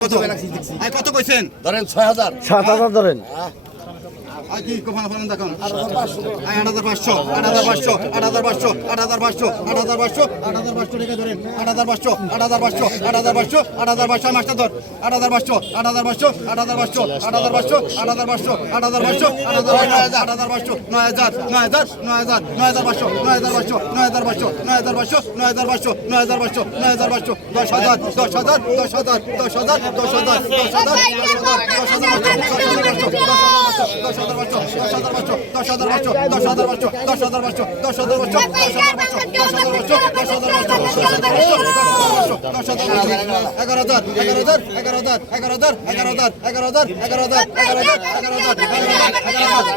কত কত কইছেন? ধরেন ছয় হাজার। সাত হাজার ধরেন। কি কোফানা ফালান দেখুন আট হাজার পাঁচশো আট হাজার পাঁচশো আট হাজার পাঁচশো আট হাজার পাঁচশো আট হাজার পাঁচশো আট হাজার পাঁচশো টাকা ধরেন আট হাজার পাঁচশো আট হাজার পাঁচশো আট হাজার পাঁচশো আট হাজার পাঁচশো মাস্টার ধর আট হাজার পাঁচশো আট হাজার পাঁচশো আট হাজার পাঁচশো আট হাজার পাঁচশো আট হাজার পাঁচশো আট হাজার পাঁচশো আট হাজার পাঁচশো আট হাজার পাঁচশো নয় হাজার নয় হাজার নয় হাজার নয় হাজার পাঁচশো নয় হাজার পাঁচশো নয় হাজার পাঁচশো নয় হাজার পাঁচশো নয় হাজার পাঁচশো নয় হাজার পাঁচশো নয় হাজার পাঁচশো দশ হাজার দশ হাজার দশ হাজার দশ হাজার দশ হাজার দশ হাজার দশ হাজার দশ হাজার পাঁচশো দশ হাজার পাঁচশো দশ হাজার পাঁচশো দশ হাজার পাঁচশো দশ হাজার পাঁচশো দশ হাজার পাঁচশো দশ হাজার পাঁচশো দশ হাজার পাঁচশো দশ হাজার পাঁচশো দশ হাজার পাঁচশো দশ হাজার পাঁচশো এগারো হাজার এগারো হাজার এগারো হাজার এগারো হাজার এগারো হাজার এগারো হাজার এগারো হাজার এগারো হাজার এগারো হাজার এগারো হাজার এগারো হাজার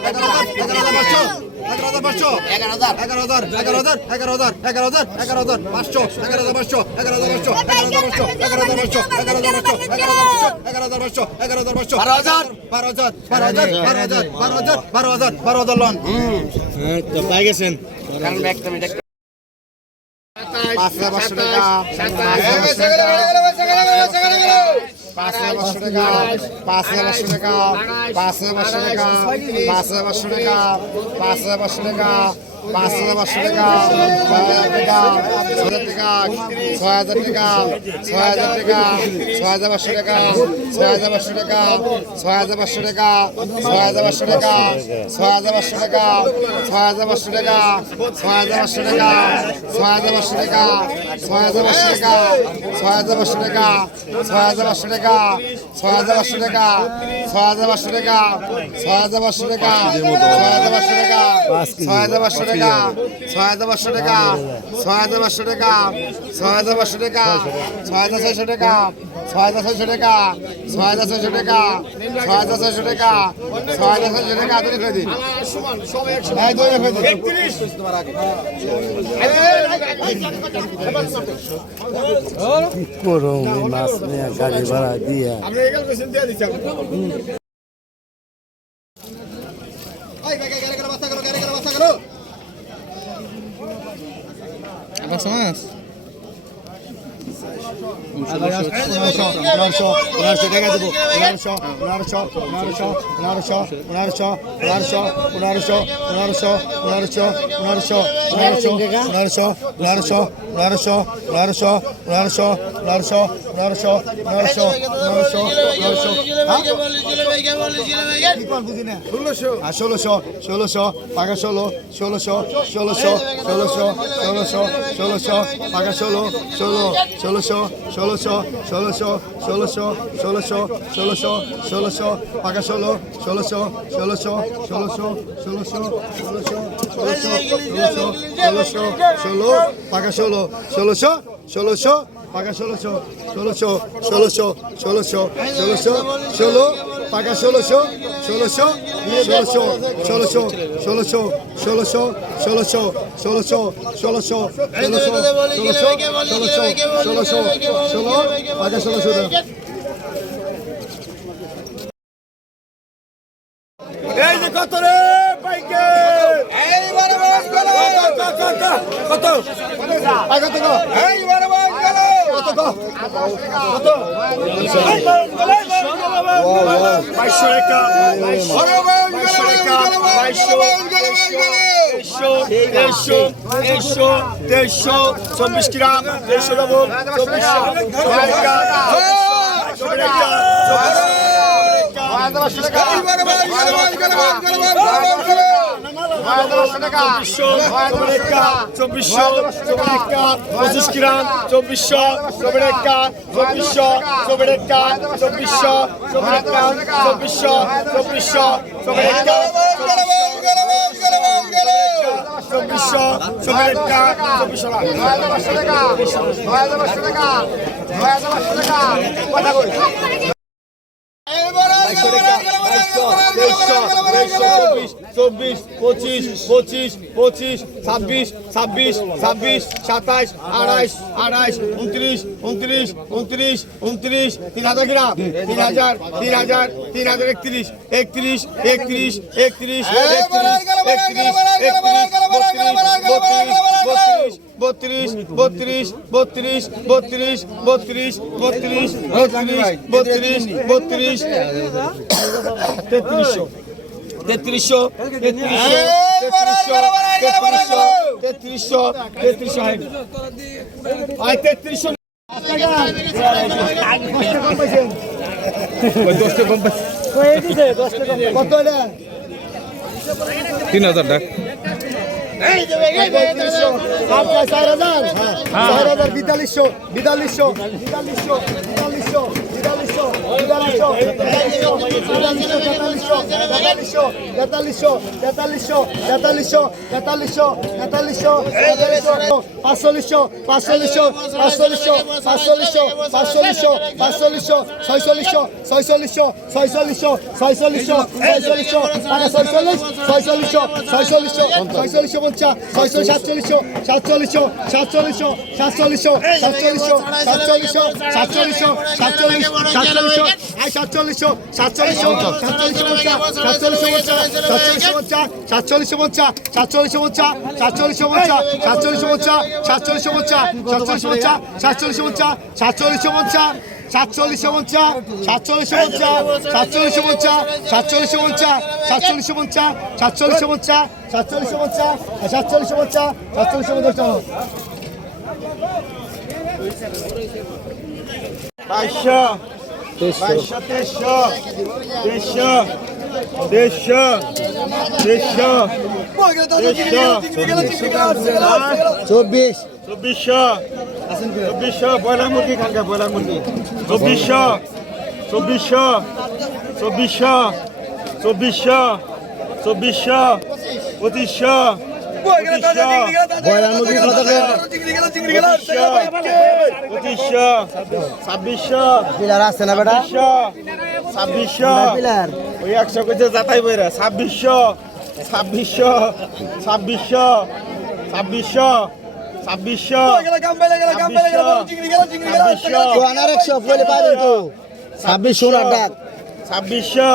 এগারো হাজার পাঁচশো এগারো হাজার পাঁচশো এগারো হাজার এগারো হাজার এগারো হাজার এগারো হাজার এগারো হাজার এগারো হাজার পাঁচশো এগারো হাজার পাঁচশো এগারো হাজার পাঁচশো এগারো হাজার পাঁচশো এগারো হাজার পাঁচশো এগারো হাজার পাঁচশো এগারো হাজার পাঁচশো এগারো হাজার পাঁচশো বারো হাজার বারো হাজার বারো হাজার বারো হাজার বারো হাজার বারো হাজার পাই গেছেন পাঁচ হাজার পাঁচশো টাকা পাঁচ হাজার পাঁচশো টাকা পাঁচ হাজার পাঁচশো টাকা পাঁচ হাজার পাঁচশো টাকা পাঁচ হাজার পাঁচশো টাকা পাঁচ হাজার পাঁচশো টাকা পাঁচ হাজার পাঁচশো টাকা ছয় হাজার টাকা ছয় হাজার টাকা ছয় হাজার পাঁচশো টাকা ছয় হাজার পাঁচশো টাকা ছয় হাজার পাঁচশো টাকা ছয় হাজার পাঁচশো টাকা ছয় হাজার পাঁচশো টাকা ছয় হাজার পাঁচশো টাকা ছয় হাজার পাঁচশো টাকা ছয় হাজার পাঁচশো টাকা ছয় হাজার পাঁচশো টাকা ছয় হাজার পাঁচশো টাকা ছয় হাজার পাঁচশো টাকা ছয় হাজার ছয়শো টাকা ছয় হাজার ছয়শো টাকা ছয় হাজার ছয়শো টাকা ছয় হাজার ছয়শো টাকা ছয় হাজার ছয়শো টাকা দিন এই দুই। করে দিন করুন মাছ নিয়ে গাড়ি ভাড়া দিয়া। só é essa. ষোলোশো ষোলোশো পাকা ষোলো ষোলোশো ষোলোশো ষোলোশো ষোলোশো ষোলোশো পাকা ষোলো ষোলো ষোলোশো ষোলোশো ষোলোশো ষোলোশো ষোলোশো ষোলোশো ষোলোশো পাকা ষোলো ষোলোশো ষোলোশো ষোলোশো ষোলোশো ষোলোশো ষোলোশো ষোলোশো ষোলো পাকা ষোলো ষোলোশো ষোলোশো পাকা ষোলোশো ষোলোশো ষোলোশো ষোলোশো ষোলোশো ষোলো পাকা ষোলোশো ষোলোশো ষোলোশো ষোলোশো ষোলোশো ষোলোশো ষোলোশো ষোলোশো ষোলোশো ষোলোশো ষোলোশো ষোলোশো ষোলোশো ষোলো পাকা ষোলোশো এই যে কত রে পাইকে কত কত কত কত? বাইশশো টাকা বাইশশো টাকা বাইশশো দেড়শো দেড়শো দেড়শো চব্বিশ গ্রাম দেড়শো ডবল চব্বিশ চব্বিশশো চব্বিশশো চব্বিশকার পঁচিশ কিরান চব্বিশশো চব্বিশকার চব্বিশশো চব্বিশকার চব্বিশশো চব্বিশকার চব্বিশশো চব্বিশশো চব্বিশকার চব্বিশশো চব্বিশ টাকা চব্বিশশো টাকা টাকা টাকা চব্বিশ পঁচিশ পঁচিশ পঁচিশ ছাব্বিশ ছাব্বিশ ছাব্বিশ সাতাইশ আড়াইশ আড়াইশ উনত্রিশ উনত্রিশ উনত্রিশ উনত্রিশ তিন হাজার গ্রাম তিন হাজার তিন হাজার তিন হাজার একত্রিশ একত্রিশ একত্রিশ একত্রিশ একত্রিশ একত্রিশ বত্রিশ বত্রিশ বত্রিশ বত্রিশ বত্রিশ বত্রিশ বত্রিশ বত্রিশ বত্রিশ বত্রিশ বত্রিশ তেত্রিশশো তেত্রিশশো তেত্রিশশো তেত্রিশশো তেত্রিশশো তেত্রিশশো হাইট আয় তেত্রিশশো কত তিন হাজার টাকা চার হাজার চার হাজার বিতাল্লিশশো বিতাল্লিশশো বিতাল্লিশশো বিতাল্লিশশো পাঁচচল্লিশশো পাঁচচল্লিশশো পাঁচচল্লিশশো পাঁচচল্লিশশো পাঁচচল্লিশশো পাঁচচল্লিশশো ছয়চল্লিশশো ছয়চল্লিশশো ছয়চল্লিশশো ছয়চল্লিশশো ছয়চল্লিশশো মানে ছয়চল্লিশ ছয়চল্লিশশো ছয়চল্লিশশো ছয়চল্লিশশো পঞ্চাশ ছয়চল্লিশ সাতচল্লিশশো সাতচল্লিশশো সাতচল্লিশশো সাতচল্লিশশো সাতচল্লিশশো সাতচল্লিশশো সাতচল্লিশশো সাতচল্লিশ সাতচল্লিশশো আই সাতচল্লিশশো সাতচল্লিশশো সাতচল্লিশশো পঞ্চাশ সাতচল্লিশশো পঞ্চাশ সাতচল্লিশশো পঞ্চাশ সাতচল্লিশশো পঞ্চাশ সাতচল্লিশশো পঞ্চাশ সাতচল্লিশশো পঞ্চাশ সাতচল্লিশশো পঞ্চাশ সাতচল্লিশশো পঞ্চাশ সাতচল্লিশশো পঞ্চাশ সাতচল্লিশশো পঞ্চাশ সাতচল্লিশশো পঞ্চাশ সাতচল্লিশশো পঞ্চাশ সাতচল্লিশশো পঞ্চাশ সাতচল্লিশশো পঞ্চাশ সাতচল্লিশশো পঞ্চাশ সাতচল্লিশশো পঞ্চাশ সাতচল্লিশশো বাইশশো বাইশশো তেইশশো তেইশশো তেইশশো তেইশশো চব্বিশ। চব্বিশশো চব্বিশশো ব্রয়লার মুরগি খানকা ব্রয়লার মুরগি চব্বিশশো চব্বিশশো চব্বিশশো চব্বিশশো চব্বিশশো পঁচিশশো ব্রয়লার মুরগি কত পঁচিশশো ছাব্বিশশো পিলার আছে না বেটা ছাব্বিশশো ছাব্বিশশো পিলার ওই একশো কেজি যাতাই বইরা ছাব্বিশশো ছাব্বিশশো ছাব্বিশশো ছাব্বিশশো ছাব্বিশশো ছাব্বিশশো আনার একশো বলে পাবেন ছাব্বিশ ডাক ছাব্বিশশো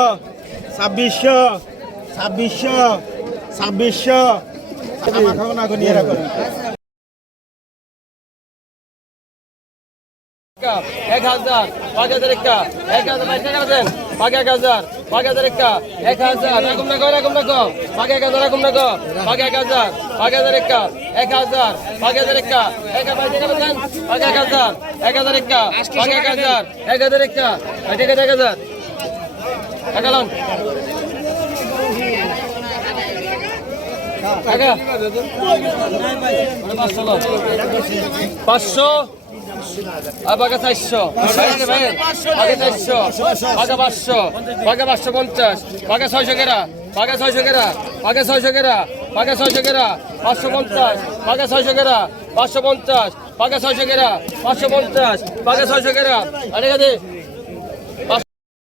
ছাব্বিশশো ছাব্বিশশো ছাব্বিশশো এক হাজার পাঁচ হাজার একটা এক হাজার বাইশ টাকা দেন পাঁচ এক হাজার পাঁচ হাজার একটা এক হাজার এরকম না কর এরকম না কর পাঁচ এক হাজার এরকম না কর পাঁচ এক হাজার পাঁচ হাজার একটা এক হাজার পাঁচ হাজার এক হাজার বাইশ টাকা দেন পাঁচ এক হাজার এক হাজার একটা পাঁচ এক হাজার এক হাজার একটা এক হাজার এক হাজার টাকা লন টাকা পাঁচশো। বাঘা চারশো। বাঘা চারশো। বাঘা পাঁচশো। বাঘা পাঁচশো পঞ্চাশ। বাঘা ছয়শো কেরা? বাঘা ছয়শো কেরা? বাঘা ছয়শো কেরা? বাঘা ছয়শো কেরা? পাঁচশো পঞ্চাশ। বাঘা ছয়শো কেরা? পাঁচশো পঞ্চাশ। বাঘা ছয়শো কেরা? পাঁচশো পঞ্চাশ। বাঘা ছয়শো কেরা? আরে